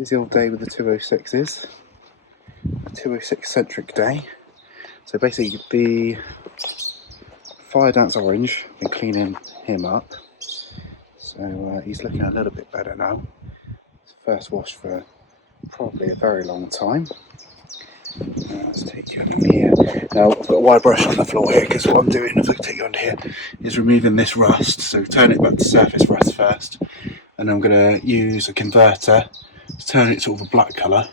busy old day with the 206s. A 206 centric day. So basically the Firedance orange, been cleaning him up. So he's looking a little bit better now. It's first wash for probably a very long time. Let's take you under here. Now I've got a wire brush on the floor here because what I'm doing, if I take you under here, is removing this rust. So turn it back to surface rust first. And I'm going to use a converter to turn it sort of a black colour.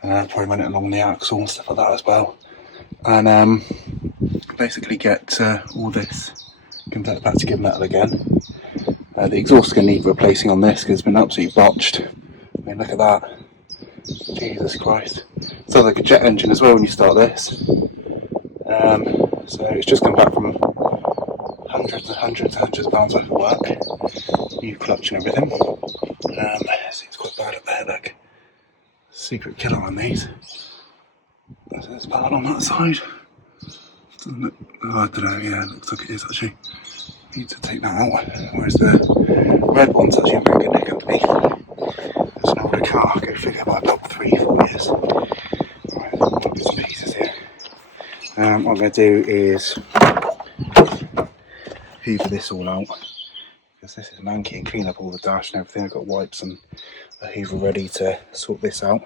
Probably run it along the axle and stuff like that as well. And basically get all this converted back to good metal again. The exhaust is going to need replacing on this because it's been absolutely botched. I mean, look at that. Jesus Christ. It sounds like a jet engine as well when you start this. So it's just come back from hundreds of pounds worth of work. New clutch and everything. Seems quite bad up there, look. Secret killer on these. There's bad on that side. Doesn't look, oh, I don't know, yeah, it looks like it is actually. Need to take that out. Whereas the red one's actually in very good nick underneath. It's an older car, go figure, by about 3-4 years. Right, get some pieces here. What I'm going to do is hoover this all out, because this is manky, and clean up all the dash and everything. I've got wipes and a hoover ready to sort this out.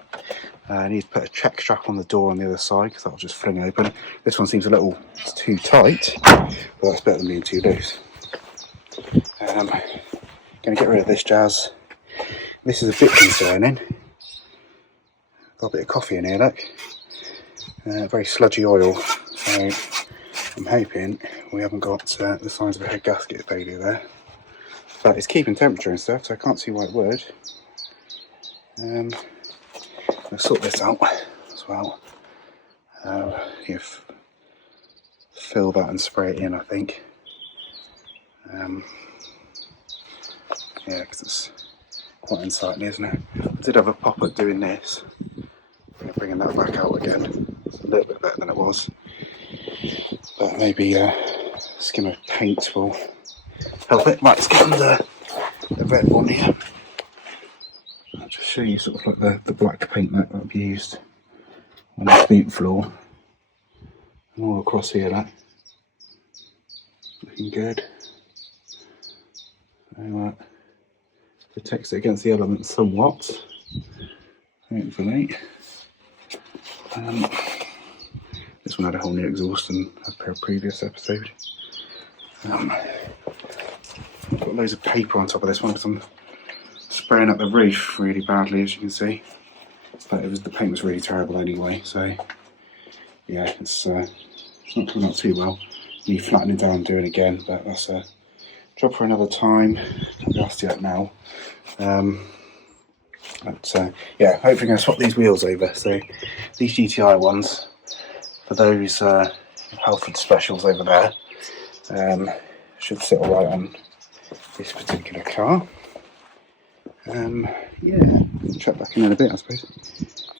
I need to put a check strap on the door on the other side because that'll just fling open. This one seems a little too tight, but that's better than being too loose. Going to get rid of this jazz. This is a bit concerning. Got a bit of coffee in here, look. Very sludgy oil, so I'm hoping we haven't got the signs of a head gasket failure there. But it's keeping temperature and stuff, so I can't see why it would. I'll sort this out as well. Fill that and spray it in, I think. Yeah, because it's quite unsightly, isn't it? I did have a pop at doing this. I'm bringing that back out again. It's a little bit better than it was. But maybe a skim of paint will help it. Right, let's get on the red one here. I'll just show you sort of like the black paint that I've used on the boot floor. And all across here, that. Looking good. So that protects it against the elements somewhat, hopefully. This one had a whole new exhaust in a previous episode. I've got loads of paper on top of this one because I'm spraying up the roof really badly, as you can see. But the paint was really terrible anyway, so yeah, it's not coming out too well. Need flattening down and doing again, but that's a job for another time. Can't be asked to yet now. Yeah, hopefully I'm going to swap these wheels over. So these GTI ones, for those Halford specials over there, should sit alright on this particular car. Yeah, check back in a bit, I suppose.